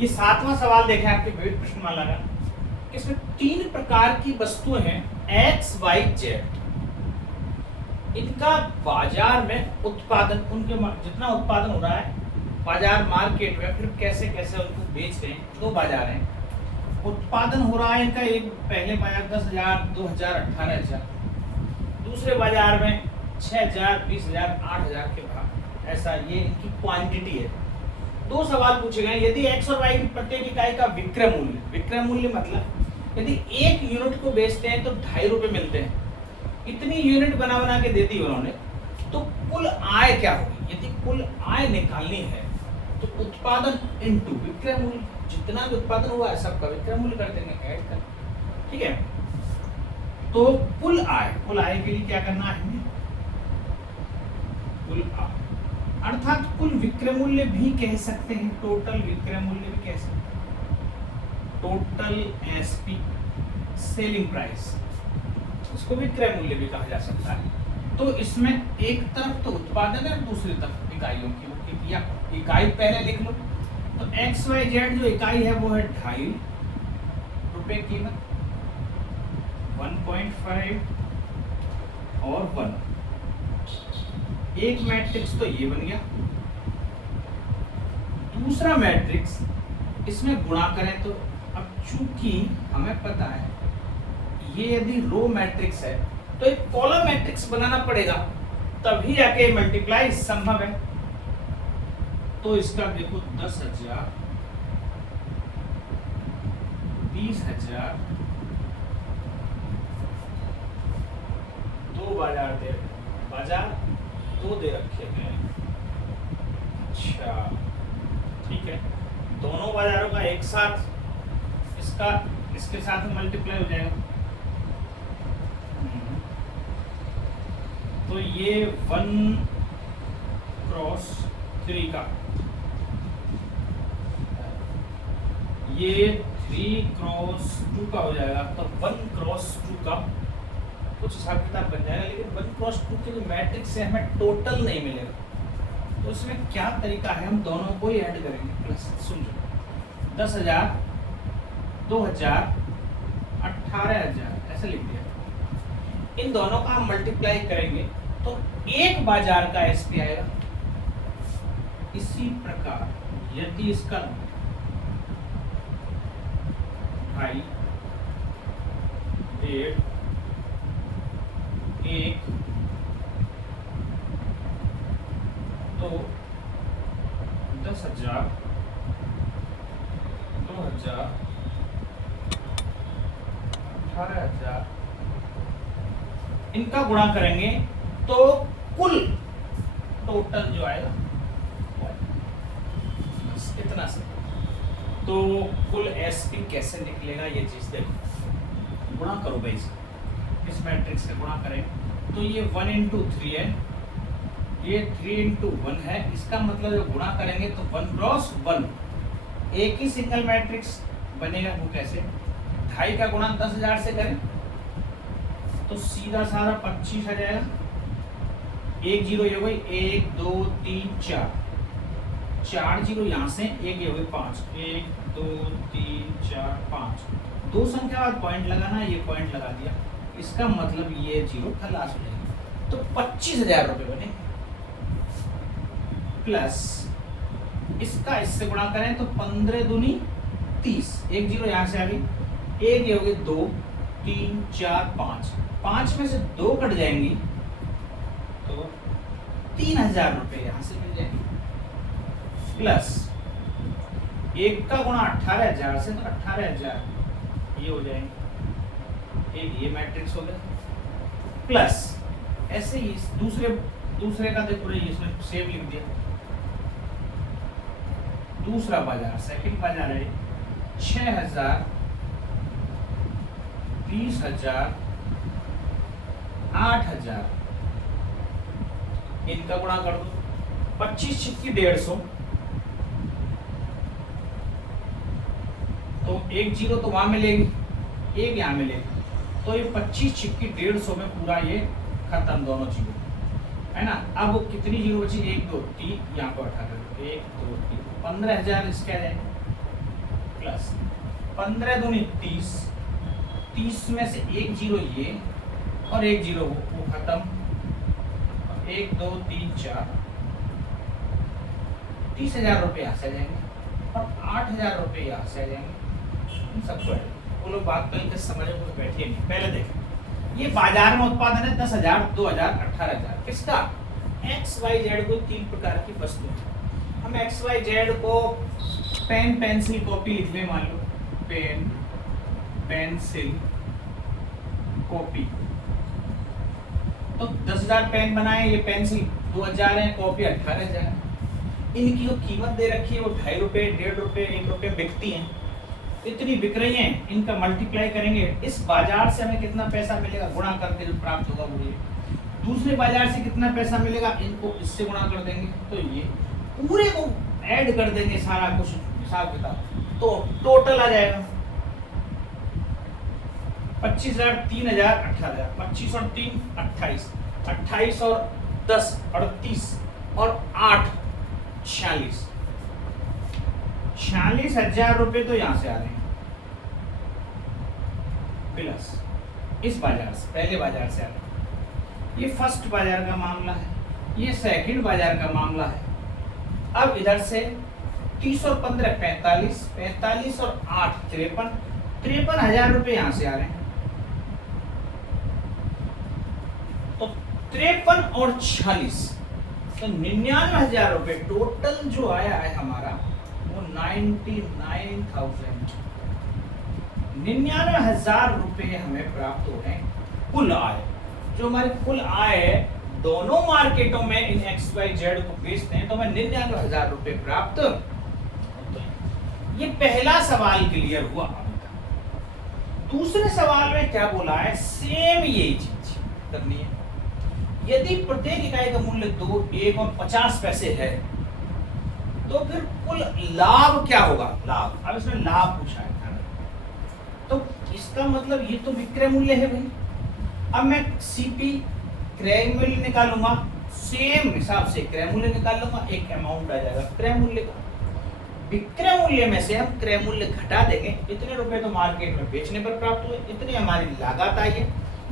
ये 7वां सवाल देखें आपके विविध प्रश्नमाला का। इसमें 3 प्रकार की वस्तुएं हैं एक्स वाई जेड। इनका बाजार में उत्पादन, उनके जितना उत्पादन हो रहा है बाजार मार्केट में, फिर कैसे कैसे उनको बेच रहे हैं, 2 बाजार हैं। उत्पादन हो रहा है इनका, एक पहले बाजार 10,000, 2,000, 18,000, दूसरे बाजार में 6,000, 20,000, 8,000 के भाव, ऐसा ये इनकी क्वांटिटी है। 2 सवाल पूछे गए, यदि एक्स और वाई की प्रत्येक इकाई का विक्रय मूल्य मतलब यदि 1 यूनिट को बेचते हैं तो 2.5 रुपए मिलते हैं, इतनी यूनिट बना के दे दी उन्होंने, तो कुल आय क्या होगी? यदि कुल आय निकालनी है तो उत्पादन इनटू विक्रय मूल्य, जितना भी उत्पादन हुआ है सबका विक्रय मूल्य कर देंगे, ऐड कर, ठीक है। तो कुल आय के लिए क्या करना है हमें? कुल आय अर्थात कुल विक्रय मूल्य भी कह सकते हैं, टोटल विक्रय मूल्य भी कह सकते हैं, टोटल एसपी सेलिंग प्राइस, इसको विक्रय मूल्य भी कहा जा सकता है। तो इसमें एक तरफ तो उत्पादन है, दूसरी तरफ इकाइयों की या इकाई पहले लिख लो। तो एक्स वाई जेड जो इकाई है वो है 2.5 रुपए कीमत, 1.5 और 1। एक मैट्रिक्स तो ये बन गया। दूसरा मैट्रिक्स इसमें गुणा करें तो, अब चूंकि हमें पता है ये यदि रो मैट्रिक्स है तो एक कॉलम मैट्रिक्स बनाना पड़ेगा, तभी आके मल्टीप्लाई संभव है। तो इसका देखो 10,000, 20,000, 2 बाजार दे रखे हैं। अच्छा ठीक है, दोनों बाजारों का एक साथ इसके साथ मल्टीप्लाई हो जाएगा। तो ये 1x3 का, ये 3x2 का हो जाएगा। तो 1x2 का कुछ हिसाब किताब बन जाएगा, लेकिन 1x2 के जो मैट्रिक्स है हमें टोटल नहीं मिलेगा। तो इसमें क्या तरीका है, हम दोनों को ही ऐड करेंगे प्लस। सुन लो, 10,000, 2,000, 18,000 ऐसे लिख दिया। इन दोनों का हम मल्टीप्लाई करेंगे तो एक बाजार का एसपी आएगा। इसी प्रकार यदि इसका 2.5, 1.5, 1 तो 10,000, 2,000, 18,000, इनका गुणा करेंगे तो कुल टोटल जो आएगा बस इतना से। तो कुल एसपी कैसे निकलेगा ये चीज देखो, गुणा करो भाई इस मैट्रिक्स से गुणा करें तो ये 1 into 3 है, ये 3 into 1 है। इसका मतलब जो गुणा करेंगे तो 1x1 एक ही सिंगल मैट्रिक्स बनेगा। वो कैसे? 2.5 का गुणा 10,000 से करें तो सीधा सारा 25 आ जाएगा। 1 0 ये हो गई, 1 2 3 4, 4 0 यहाँ से, 1 ये हो गई 5, 1 2 3 4 5, 2 संख्या बाद पॉइंट लगाना, ये पॉइंट लगा दिया। इसका मतलब ये 0 खलास हो जाएगी। तो 25,000 रुपये बने। प्लस इसका इससे गुणा करें तो 15 दूनी 30, 1 0 यहाँ से आ गई, 1 ये हो गई 2 3 4 5, 5 में से 2 कट जाएंगी तो 3,000 रुपये यहाँ से मिल जाएंगे। प्लस 1 का गुणा 18,000 से तो 18,000 ये हो जाएंगे, एक ये मैट्रिक्स हो गया। प्लस ऐसे ही दूसरे का देखो इसमें सेम लिख दिया। दूसरा बाजार, सेकंड बाजार है 6,000, 20,000, 8,000, इनका गुणा कर दो। 25 छिक्की 150, तो 1 0 तो वहां मिलेगी, 1 यहाँ मिलेगी, तो ये 25 छिक्की 150 में पूरा ये खत्म, दोनों जीरो है ना। अब कितनी जीरो बची? 1 2 3, यहाँ पर 18, 1 2 3, 15,000 इसके आ जाएंगे। प्लस 15 दूनी 30, 30 में से एक जीरो ये और एक जीरो वो खत्म, 1 2 3 4, 30,000 रुपये यहाँ से आ जाएंगे और 8,000 रुपये यहाँ से आ जाएंगे। इन सबको वो लोग बात करके समझे कुछ बैठिए नहीं। पहले देखें, ये बाजार में उत्पादन है 10,000, 2,000, 18,000। किसका? XYZ को 3 प्रकार की वस्तु है। हम XYZ को पेन पेंसिल कॉपी लिख लें, मान लो पेन पेंसिल कॉपी, तो 10,000 पेन बनाए, ये पेंसिल 2,000 है, कॉपी 18,000। इनकी जो कीमत दे रखी है वो 2.5 रुपये, 1.5 रुपये, 1 रुपये बिकती हैं। इतनी बिक रही हैं, इनका मल्टीप्लाई करेंगे, इस बाजार से हमें कितना पैसा मिलेगा गुणा करके जो प्राप्त होगा वो ये। दूसरे बाजार से कितना पैसा मिलेगा, इनको इससे गुणा कर देंगे, तो ये पूरे को ऐड कर देंगे, सारा कुछ हिसाब किताब, तो टोटल आ जाएगा 25,000, 3,000, 18,000। 25 और 3 28, 28 और 10 38 और 8 46, 46,000 रुपये तो यहाँ से आ रहे हैं प्लस इस बाजार से, पहले बाजार से आ रहे हैं। ये फर्स्ट बाजार का मामला है, ये सेकंड बाजार का मामला है। अब इधर से 30 और 15 45, 45 और 8 53, 53,000 रुपये यहाँ से आ रहे हैं। तो 53 और 46 तो 99,000 रुपये टोटल जो आया है हमारा वो 99,000, 99,000 रुपये हमें प्राप्त हो रहे हैं कुल आय। जो हमारी कुल आय है दोनों मार्केटों में इन XYZ को बेचते हैं तो हमें 99,000 रुपये प्राप्त होते हैं। ये पहला सवाल क्लियर हुआ। दूसरे सवाल में क्या बोला है, सेम यही चीज करनी है। यदि प्रत्येक इकाई का मूल्य 2, 1 और 50 पैसे है तो फिर कुल लाभ क्या होगा, लाभ। अब इसमें लाभ पूछा है, तो इसका मतलब ये तो विक्रय मूल्य है भाई। अब मैं CP क्रय मूल्य निकालूंगा, सेम हिसाब से क्रय मूल्य निकाल लूंगा, एक अमाउंट आ जाएगा क्रय मूल्य का। विक्रय मूल्य में से हम क्रय मूल्य घटा देंगे, इतने रुपए तो मार्केट में बेचने पर प्राप्त हुए, इतनी हमारी लागत आई है,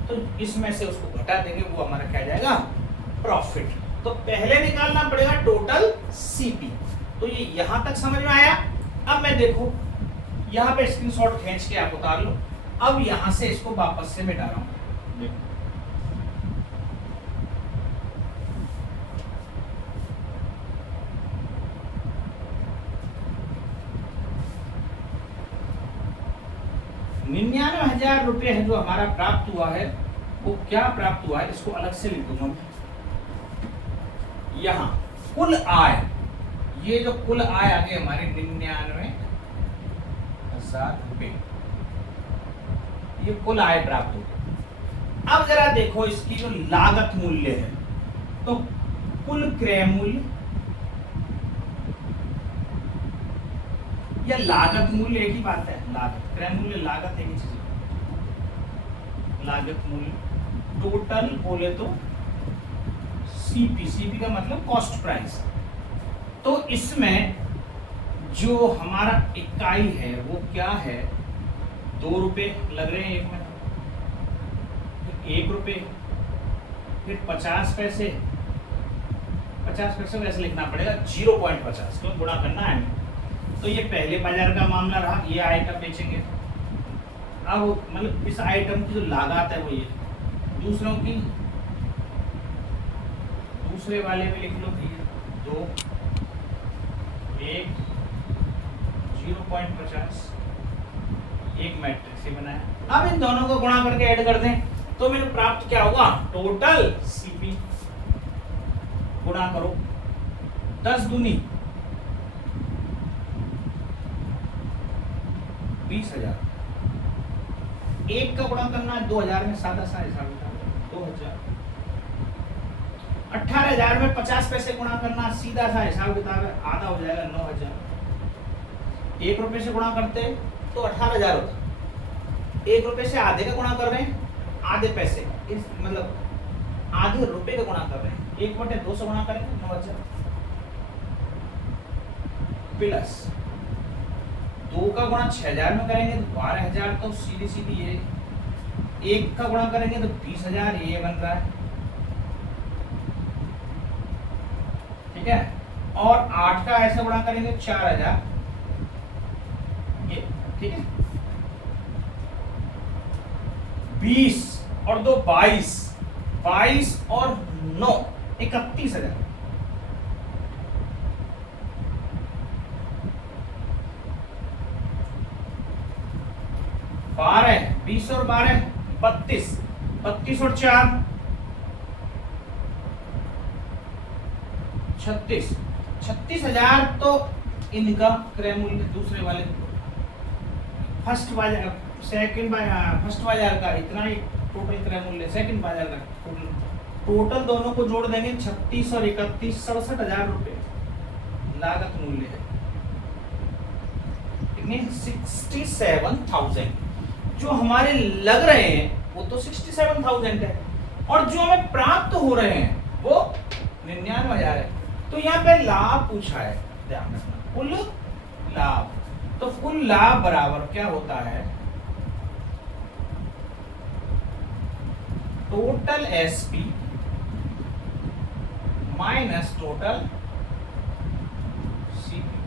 तो इसमें से उसको घटा देंगे, वो हमारा क्या जाएगा, प्रॉफिट। तो पहले निकालना पड़ेगा टोटल CP। तो ये यहां तक समझ में आया। अब मैं देखो यहाँ पे स्क्रीनशॉट खींच के आप उतार लो। अब यहां से इसको वापस से मिटा रहा हूं, देखो ₹99,000 रुपये है जो हमारा प्राप्त हुआ है, वो क्या प्राप्त हुआ है इसको अलग से लिख दूंगा मैं। यहाँ कुल आय, ये जो कुल आय आ गई हमारी 99,000 रुपये, ये कुल आय प्राप्त हो गई। अब जरा देखो इसकी जो लागत मूल्य है, तो कुल क्रय मूल्य या लागत मूल्य एक ही बात है, लागत क्रय मूल्य लागत एक ही चीज है। लागत मूल्य टोटल बोले तो CP का मतलब कॉस्ट प्राइस। तो इसमें जो हमारा इकाई है वो क्या है, 2 रुपये लग रहे हैं एक में, फिर 1 रुपये, फिर 50 पैसे, 50 पैसे वैसे लिखना पड़ेगा 0.50 क्यों गुणा करना है। तो ये पहले बाजार का मामला रहा, ये आइटम बेचेंगे। अब मतलब इस आइटम की जो लागत है वो ये, दूसरों की दूसरे वाले में लिख लो 2, 1, 0.50, एक मैट्रिक्स ही बनाया। अब इन दोनों को गुणा करके ऐड कर दें तो मेरे प्राप्त क्या होगा, टोटल CP गुणा करो 10 दूनी 20,000, एक का गुणा करना है 2,000 में, सादा सा हिसाब 2,000। 18,000 में 50 पैसे गुणा करना, सीधा सा हिसाब किताब है, आधा हो जाएगा 9,000। 1 रुपये से गुणा करते तो 18,000 होता, 1 रुपये से आधे का गुणा कर रहे हैं, आधे पैसे इस मतलब आधे रुपये का गुणा कर रहे हैं, 1/2 से गुणा करेंगे 9,000 प्लस 2 का गुणा 6000 में करेंगे तो 12000, तो सीधी सीधी ये 1 का गुणा करेंगे तो 20000, ये बन रहा है, ठीक है। और 8 का ऐसे गुणा करेंगे 4000, ये ठीक है। 20 और 2 22, 22 और 9 31000। बारह, 20 और 12 32, 32 और 4 36, 36,000 तो इनका क्रय मूल्य दूसरे वाले फर्स्ट बाजार, फर्स्ट बाजार का इतना ही टोटल क्रय मूल्य, सेकंड बाजार का टोटल दोनों को जोड़ देंगे 36 और 31 67,000 रुपए लागत मूल्य है। 67,000 जो हमारे लग रहे हैं वो तो 67,000 है, और जो हमें प्राप्त हो रहे हैं वो 99,000 है। तो यहाँ पे लाभ पूछा है, ध्यान रखना, कुल लाभ। तो कुल लाभ बराबर क्या होता है, total SP minus total CP.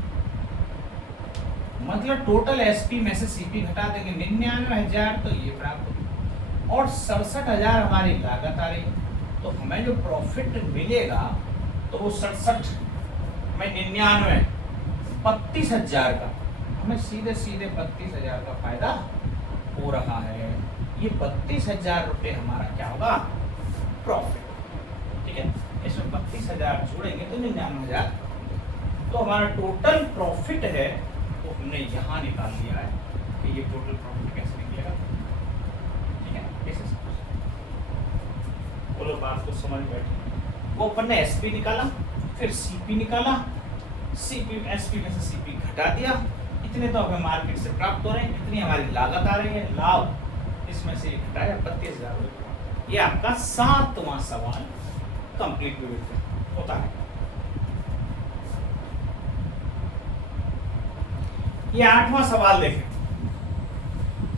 मतलब टोटल एसपी में से सीपी घटा देंगे 99,000, तो ये प्राप्त होगा, और 67,000 हमारी लागत आ रही है। तो हमें जो प्रॉफिट मिलेगा तो वो 67 में 99 32,000 का, हमें सीधे सीधे 32,000 का फायदा हो रहा है। ये 32,000 रुपये हमारा क्या होगा, प्रॉफिट, ठीक है। इसमें 32,000 जोड़ेंगे तो 99,000, तो हमारा टोटल प्रॉफिट है, तो हमने यहाँ निकाल लिया है कि ये टोटल प्रॉफिट कैसे निकलेगा, ठीक है। कैसे बोलो, बात को समझ बैठे। वो अपन ने एसपी निकाला, फिर सीपी निकाला, सीपी एसपी में से सीपी घटा दिया, इतने तो हमें मार्केट से प्राप्त हो रहे हैं, इतनी हमारी लागत आ रही है, लाभ इसमें से घटाया 32,000 रुपये। ये आपका 7वां सवाल कंप्लीट होता है। ये 8वां सवाल देखें।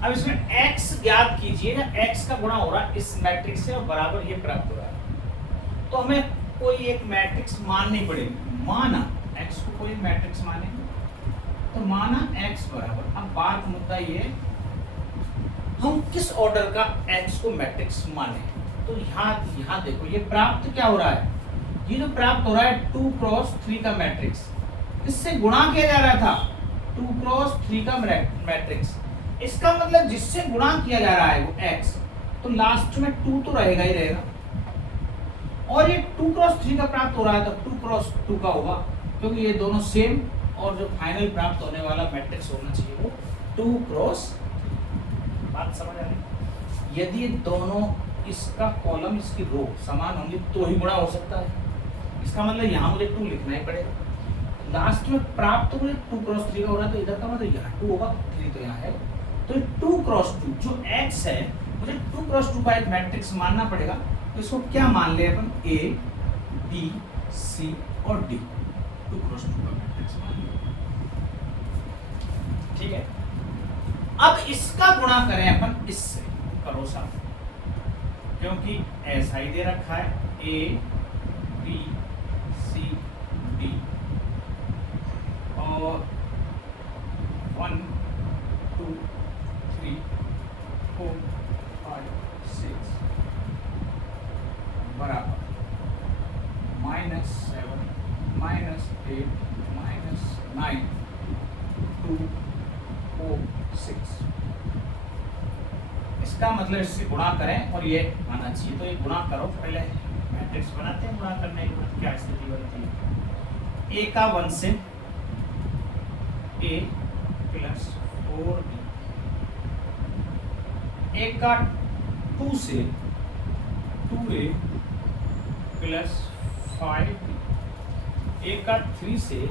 अब इसमें x ज्ञात कीजिए, x का गुणा हो रहा है इस मैट्रिक्स से और बराबर ये प्राप्त हो रहा है। तो हमें कोई एक मैट्रिक्स माननी पड़ेगी। माना x को कोई मैट्रिक्स माने, तो माना x बराबर, अब बात मुद्दा ये हम किस ऑर्डर का x को मैट्रिक्स माने। तो यहाँ देखो, ये प्राप्त क्या हो रहा है, ये जो प्राप्त हो रहा है 2 क्रॉस 3 का मैट्रिक्स, इससे गुणा किया जा रहा था 2 क्रॉस 3 का मैट्रिक्स। इसका मतलब जिससे गुणा किया जा रहा है वो x, तो लास्ट में 2 तो रहेगा ही रहेगा, और ये 2 क्रॉस 3 का प्राप्त हो रहा है तो 2 क्रॉस 2 का होगा, क्योंकि ये दोनों सेम, और जो फाइनल प्राप्त होने वाला मैट्रिक्स होना चाहिए वो 2 क्रॉस। बात समझ आ रही? यदि ये दोनों, इसका कॉलम इसकी रो समान होंगी तो ही गुणा हो सकता है। इसका मतलब यहाँ मुझे 2 लिखना ही पड़ेगा। लास्ट में प्राप्त तो मुझे 2 क्रॉस 3 का हो रहा है, तो इधर का मतलब यहाँ 2 होगा, 3 तो यहाँ है, तो 2 क्रॉस 2 जो x है, मुझे 2 क्रॉस 2 का एक मैट्रिक्स मानना पड़ेगा। तो इसको क्या मान ले अपन, A, B, C और D, 2 क्रॉस 2 का मैट्रिक्स मान लिया, ठीक है। अब इसका गुणा करें अपन इससे, करो साथ, क्योंकि ऐसा ही दे रखा है, A, B, C, D, और 1 2 3 4 5 6 बराबर -7 -8 -9 2 4 6। इसका मतलब इससे गुणा करें और ये आना चाहिए, तो ये गुणा करो, पहले मैट्रिक्स बनाते हैं, गुणा करने के बाद क्या स्थिति बनती है। A का 1 से A प्लस 4B, A का 2 से 2A प्लस 5B, A का 3 से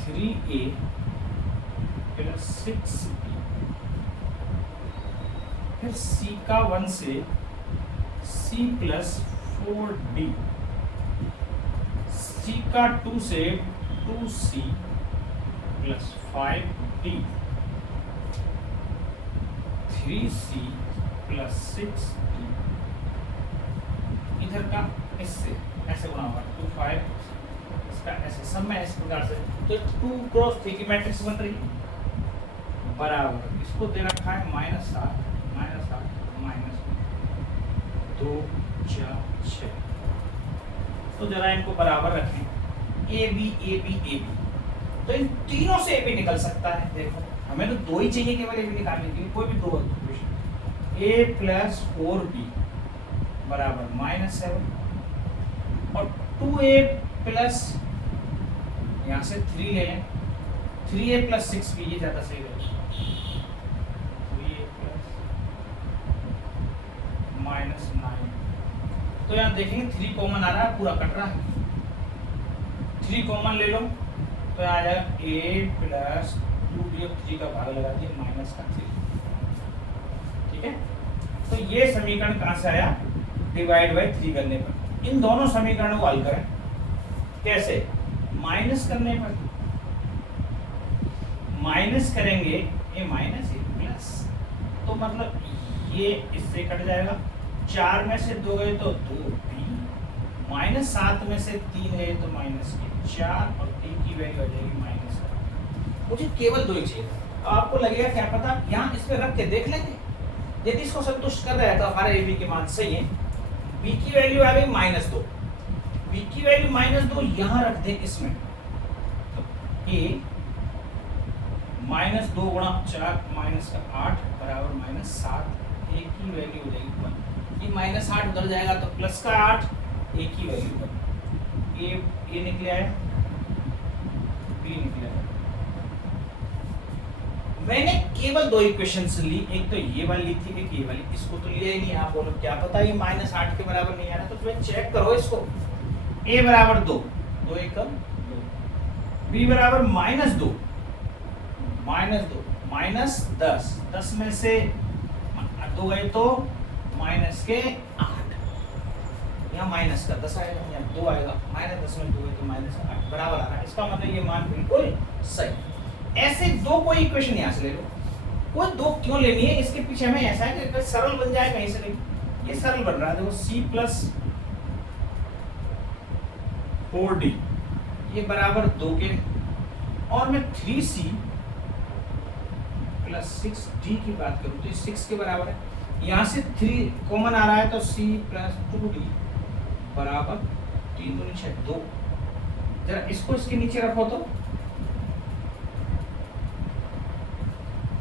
3A प्लस 6B, फिर C का 1 से C प्लस 4D, C का 2 से 2C plus 5d 3c plus 6d, इधर का इससे ऐसे गुणा होगा 2 5, इसका ऐसे सब में इस प्रकार से, तो 2 क्रॉस 3 की मैट्रिक्स बन रही है बराबर, इसको दे रखा है -7 -2 4 6। तो जरा इनको बराबर रखें, ए बी, तो इन तीनों से ए बी निकल सकता है। देखो हमें तो दो ही चाहिए केवल ए बी निकालने के लिए, कोई भी दो ए प्लस 4b बराबर -7 और 2a प्लस यहाँ से 3 ले लें, 3a प्लस 6b, ये ज़्यादा सही रहेगा, 3a प्लस -9। तो यहाँ देखेंगे 3 कॉमन आ रहा है, पूरा कट रहा है, 3 कॉमन ले लो तो यहाँ आ जाएगा a प्लस 2b और 3 का भाग लगा दिया -3, ठीक है। तो ये समीकरण कहाँ से आया, डिवाइड बाई 3 करने पर। इन दोनों समीकरणों को हल करें, कैसे, माइनस करने पर, माइनस करेंगे ए माइनस ए प्लस, तो मतलब ये इससे कट जाएगा, 4 में से 2 गए तो 2b, -7 में से 3 गए तो -4 और 3 की वैल्यू आ जाएगी -7। मुझे केवल 2 ही चाहिए। आपको लगेगा क्या पता, यहाँ इसमें रख के देख लेंगे, यदि इसको संतुष्ट कर रहा है तो हमारा ए बी के मान सही है। बी की वैल्यू आ गई -2, बी की वैल्यू -2 यहाँ रख दे इसमें, तो ए -2 गुणा 4 -8 बराबर -7, ए की वैल्यू हो जाएगी 1, ये -8 उधर जाएगा तो प्लस का 8, ए की वैल्यू 1, ए निकले आया, बी निकले आया। मैंने केवल 2 इक्वेशंस ली, एक तो ये वाली ली थी, एक ये वाली, इसको तो लिया ही नहीं। आप बोलो क्या पता ये -8 के बराबर नहीं आ रहा, तो तुम्हें चेक करो इसको, a बराबर 2, 2 1 2, b बराबर -2 -10, 10 में से 2 गए तो -8, यहाँ माइनस का 10 आएगा, यहाँ 2 आएगा, -10 में 2 गए तो -8 बराबर आ रहा है। इसका मतलब ये मान बिल्कुल सही। ऐसे 2 कोई इक्वेशन यहाँ से ले लो, कोई 2 क्यों लेनी है, इसके पीछे हमें ऐसा है कि सरल बन जाए कहीं से नहीं, ये सरल बन रहा है, देखो c प्लस 4d ये बराबर 2 के, और मैं 3c प्लस 6d की बात करूं तो ये 6 के बराबर है, यहाँ से 3 कॉमन आ रहा है तो c प्लस 2d बराबर 3 2 6 2। जरा इसको इसके नीचे रखो तो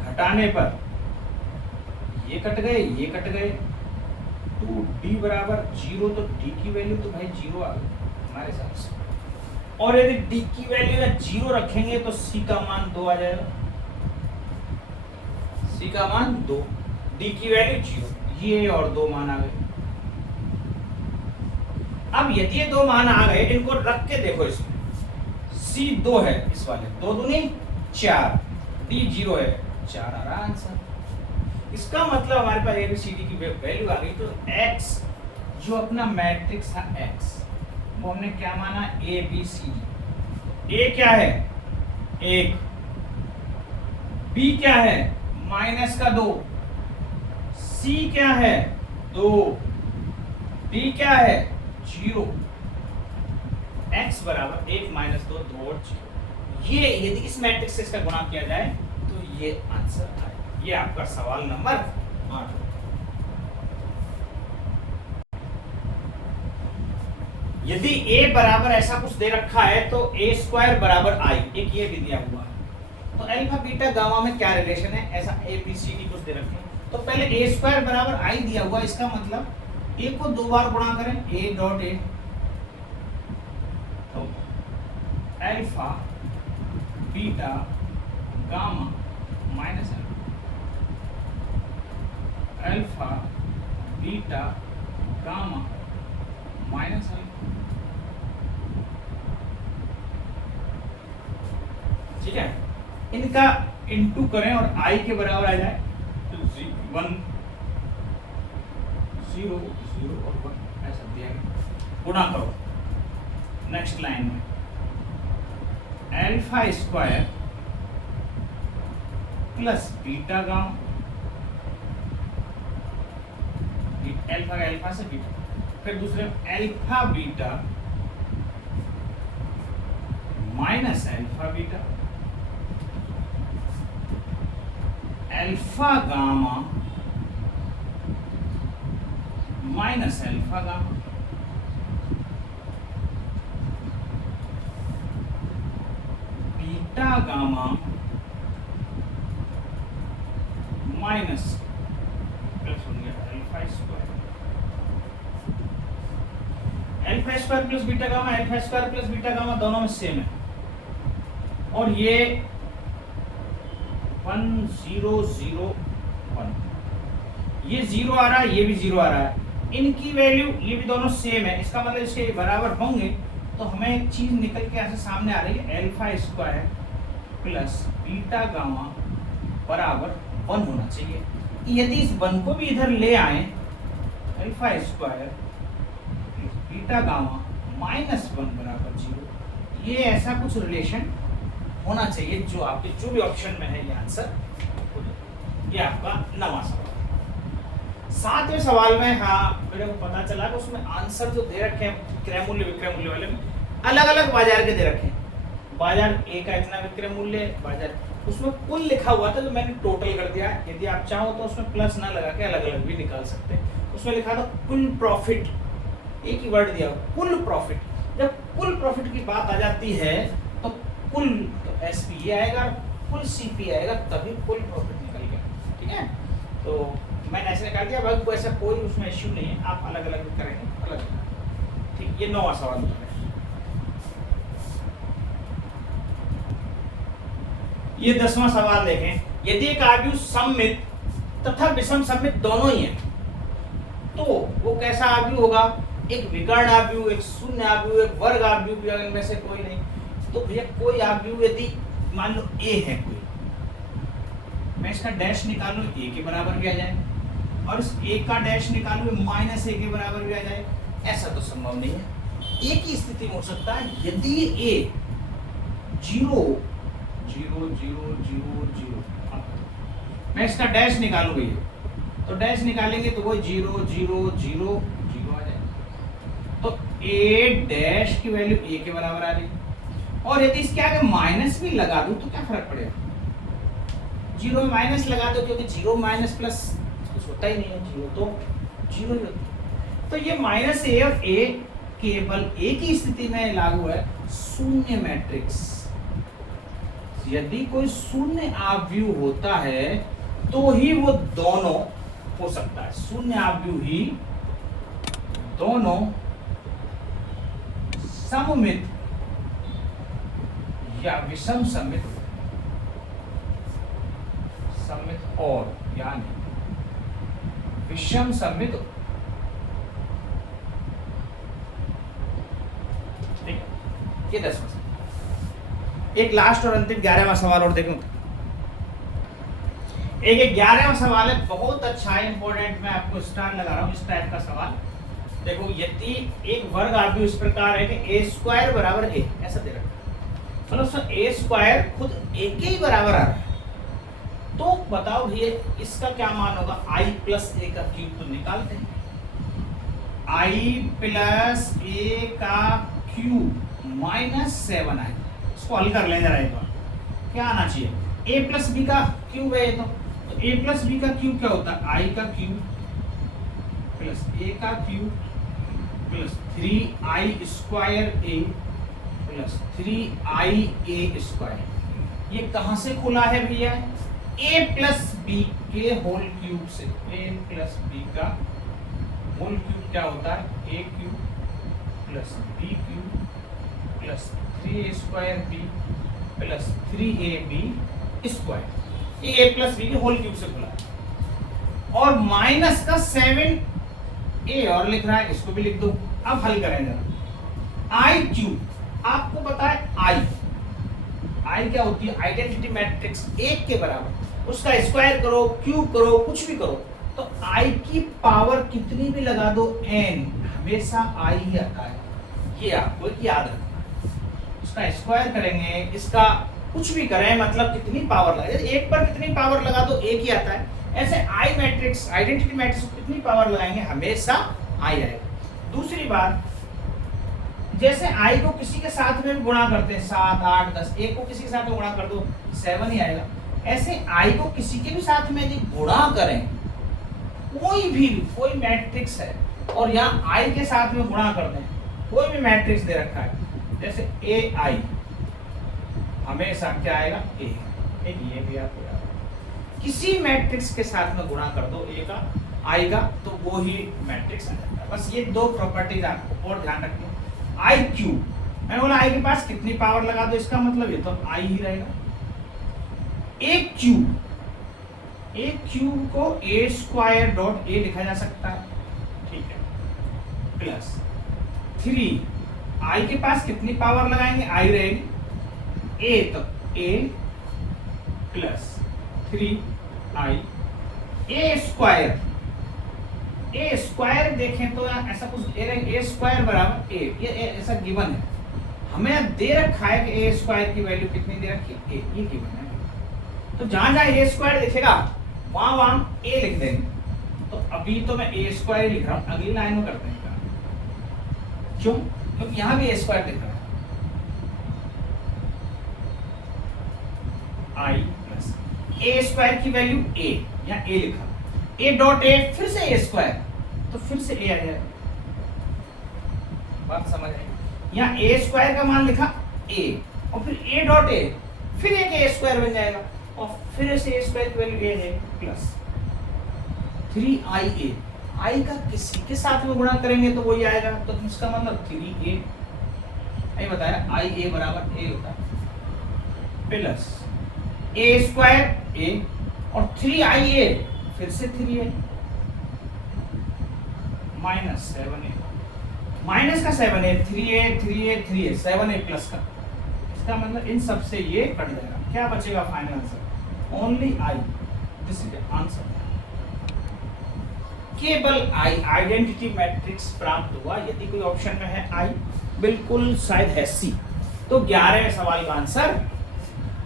घटाने पर ये कट गए, ये कट गए, 2d बराबर 0, तो d की वैल्यू तो भाई 0 आ गई हमारे हिसाब से, और यदि d की वैल्यू या 0 रखेंगे तो c का मान 2 आ जाएगा, c का मान 2, d की वैल्यू 0, ये और 2 मान आ गए। अब यदि ये 2 मान आ गए, इनको रख के देखो, इसमें c 2 है, इस वाले 2 दूनी 4, d 0 है, 4 आ रहा आंसर। इसका मतलब हमारे पास ABCD की वैल्यू आ गई। तो x जो अपना मैट्रिक्स था x, वो हमने क्या माना, ABCD। A क्या है 1, B क्या है -2, C क्या है 2, D क्या है 0, x बराबर 1 -2 2 और 0। ये यदि इस मैट्रिक्स से इसका गुणा किया जाए तो ये आंसर आए। ये आपका सवाल नंबर 8। यदि a बराबर ऐसा कुछ दे रखा है तो a² बराबर i, एक ये भी दिया हुआ है, तो अल्फा बीटा गामा में क्या रिलेशन है, ऐसा ABCD कुछ दे रखे हैं। तो पहले a² बराबर i दिया हुआ, इसका मतलब a को 2 बार गुणा करें, a डॉट a, तो alpha beta gamma minus alpha beta gamma minus alpha, ठीक है। इनका इंटू करें और i के बराबर आ जाए तो 1 0 0 और 1 ऐसा दिया गया, गुणा करो नेक्स्ट लाइन में, alpha square plus beta gamma, alpha का अल्फा से बीटा, फिर दूसरे alpha beta minus alpha beta, alpha gamma minus alpha gamma, beta gamma minus plus हो गया alpha square, alpha square plus beta gamma, alpha square plus beta gamma दोनों में same है, और ये 1 0 0 1, ये 0 आ रहा है, ये भी 0 आ रहा है, इनकी वैल्यू ये भी दोनों सेम है, इसका मतलब इसके बराबर होंगे, तो हमें एक चीज निकल के ऐसे सामने आ रही है, alpha square plus beta gamma बराबर 1 होना चाहिए। यदि इस 1 को भी इधर ले आए, alpha square beta gamma minus 1 बराबर 0, ये ऐसा कुछ रिलेशन होना चाहिए जो आपके जो भी ऑप्शन में है ये आंसर हो जाए। ये आपका 9वां सवाल। 7वें सवाल में हाँ मेरे को पता चला कि उसमें आंसर जो दे रखे हैं क्रय मूल्य विक्रय मूल्य वाले में अलग अलग बाजार के दे रखे हैं, बाजार ए का इतना विक्रय मूल्य, बाजार उसमें कुल लिखा हुआ था, तो मैंने टोटल कर दिया। यदि आप चाहो तो उसमें प्लस ना लगा के अलग अलग भी निकाल सकते हैं। उसमें लिखा था कुल प्रॉफिट, एक ही वर्ड दिया कुल प्रॉफिट। जब कुल प्रॉफिट की बात आ जाती है तो कुल तो एसपी आएगा, कुल सीपी आएगा, तभी कुल प्रॉफिट निकल गया। ठीक है, तो मैंने ऐसे निकाल दिया, भाई ऐसा कोई उसमें इश्यू नहीं है, आप अलग अलग करेंगे अलग। ठीक, ये 9वां सवाल है। ये 10वां सवाल देखें, यदि एक आव्यूह सममित तथा विषम सममित दोनों ही है तो वो कैसा आव्यूह होगा? एक विकर्ण आव्यूह, एक शून्य आव्यूह, एक वर्ग आव्यूह भी इनमें से कोई नहीं। तो भैया कोई आव्यूह यदि मान लो ए है कोई, मैं इसका डैश निकालूं ए के बराबर भी आ जाए, और इस ए का डैश निकालूं माइनस ए के बराबर भी आ जाए, ऐसा तो संभव नहीं है। एक ही स्थिति में हो सकता है, यदि ए 0 0 0 0 0, मैं इसका डैश निकालूं भैया, तो डैश निकालेंगे तो वो 0 0 0 0 आ जाए, तो ए डैश की वैल्यू ए के बराबर आ रही। और यदि इसके आगे माइनस भी लगा दूं तो क्या फर्क पड़ेगा? 0 में माइनस लगा दो, क्योंकि 0 माइनस प्लस कुछ होता ही नहीं है, 0 तो 0 ही होता है। तो ये माइनस ए और ए केवल एक ही स्थिति में लागू है, शून्य मैट्रिक्स। यदि कोई शून्य आव्यूह होता है तो ही वो दोनों हो सकता है, शून्य आव्यूह ही दोनों सममित या विषम सममित, सममित और यानी विषम सममित। ठीक, ये 10वां। एक लास्ट और अंतिम 11वां सवाल और देखूं। एक 11वां सवाल है, बहुत अच्छा है, इंपॉर्टेंट। मैं आपको स्टार लगा रहा हूं इस टाइप का सवाल। देखो, यदि एक वर्ग आव्यूह इस प्रकार है कि ए स्क्वायर बराबर ए, ऐसा दे रखा है, मतलब ए स्क्वायर खुद ए के ही बराबर आ रहा है, तो बताओ भैया इसका क्या मान होगा? आई प्लस ए का क्यूब। तो निकालते हैं, आई प्लस ए का क्यूब माइनस 7 आई। इसको हल कर लें जरा एक बार, क्या आना चाहिए? a प्लस बी का क्यूब है ये, तो a प्लस बी का क्यूब क्या होता है? i का क्यूब प्लस a का cube plus 3i square a plus 3ia square. ये कहाँ से खुला है भैया? a प्लस बी के होल क्यूब से। a प्लस बी का होल क्यूब क्या होता है? a cube plus b cube plus 3a square b plus 3ab square. ये a प्लस बी के होल क्यूब से खुला है, और माइनस का 7a और लिख रहा है, इसको भी लिख दो। अब हल करेंगे, आई क्यूब आपको पता है, आई क्या होती है? आइडेंटिटी मैट्रिक्स, एक के बराबर, उसका स्क्वायर करो, क्यूब करो, कुछ भी करो, तो आई की पावर कितनी भी लगा दो, n, हमेशा आई ही आता है। ये आपको याद रखना। इसका स्क्वायर करेंगे, इसका कुछ भी करें मतलब कितनी पावर लगा, एक पर कितनी पावर लगा दो एक ही आता है, ऐसे आई मैट्रिक्स आइडेंटिटी मैट्रिक्स को कितनी पावर लगाएंगे हमेशा आई आएगा। दूसरी बात, जैसे आई को किसी के साथ में गुणा करते हैं 7 8 10, एक को किसी के साथ में गुणा कर दो 7 ही आएगा। ऐसे आई को किसी के भी साथ में यदि गुणा करें, कोई मैट्रिक्स है और यहाँ आई के साथ में गुणा करते हैं, कोई भी मैट्रिक्स दे रखा है जैसे ए आई, हमेशा क्या आएगा ए, ये भी आपको याद है। किसी मैट्रिक्स के साथ में गुणा कर दो ए का आई का तो वो ही मैट्रिक्स आ जाता है। बस ये दो प्रॉपर्टीज आपको और ध्यान रखनी। आई क्यू, मैंने बोला आई के पास कितनी पावर लगा दो, इसका मतलब ये तो आई ही रहेगा। ए क्यूब को ए स्क्वायर डॉट ए लिखा जा सकता है, ठीक है, प्लस 3 आई के पास कितनी पावर लगाएंगे, आई रहेगी ए, तो ए प्लस 3 आई ए स्क्वायर देखें तो ऐसा कुछ ए स्क्वायर बराबर ए, ये ऐसा गिवन है, हमें दे रखा है कि ए स्क्वायर की वैल्यू कितनी दे रखी है, ए, ये गिवन है। तो जहां जहां ए स्क्वायर दिखेगा वहां ए लिख देंगे। तो अभी तो मैं ए स्क्वायर लिख रहा हूं, अगली लाइन में करते हैं क्यों, क्योंकि यहां भी ए स्क्वायर दिख रहा है, आई प्लस ए स्क्वायर की वैल्यू ए, यहाँ ए लिखा, ए डॉट ए फिर से ए स्क्वायर, तो फिर से ए आ जाएगा, बात समझ आई। यहाँ ए स्क्वायर का मान लिखा ए और फिर ए डॉट ए, फिर एक ए स्क्वायर बन जाएगा और फिर से ए स्क्वायर की वैल्यू ए है प्लस 3ia, आई का किसी के साथ में गुणा करेंगे तो वही आएगा, तो इसका मतलब 3a, यही बताया आई ए बराबर ए होता है, प्लस ए स्क्वायर ए और 3ia फिर से 3a माइनस 7a, माइनस का 7a 3a 7a प्लस का, इसका मतलब इन सब से ये कट जाएगा, क्या बचेगा final answer, only I, this is the answer. केवल आई आइडेंटिटी मैट्रिक्स प्राप्त हुआ यदि कोई ऑप्शन में है आई, बिल्कुल शायद है सी। तो 11वें सवाल का आंसर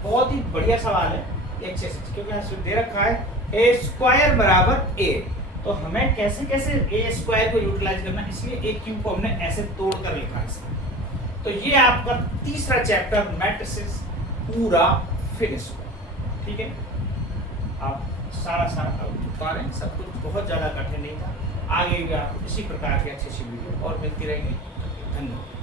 बहुत ही बढ़िया सवाल है, एक से क्योंकि दे रखा है ए स्क्वायर बराबर ए, तो हमें कैसे कैसे ए स्क्वायर को यूटिलाइज करना, इसलिए ए क्यूब को हमने ऐसे तोड़ कर लिखा है। तो ये आपका तीसरा चैप्टर मैट्रिसेस पूरा फिनिश हुआ, ठीक है। आप सारा पा रहे हैं, सब कुछ बहुत ज़्यादा कठिन नहीं था। आगे भी आपको इसी प्रकार की अच्छी वीडियो और मिलती रहेंगी। धन्यवाद।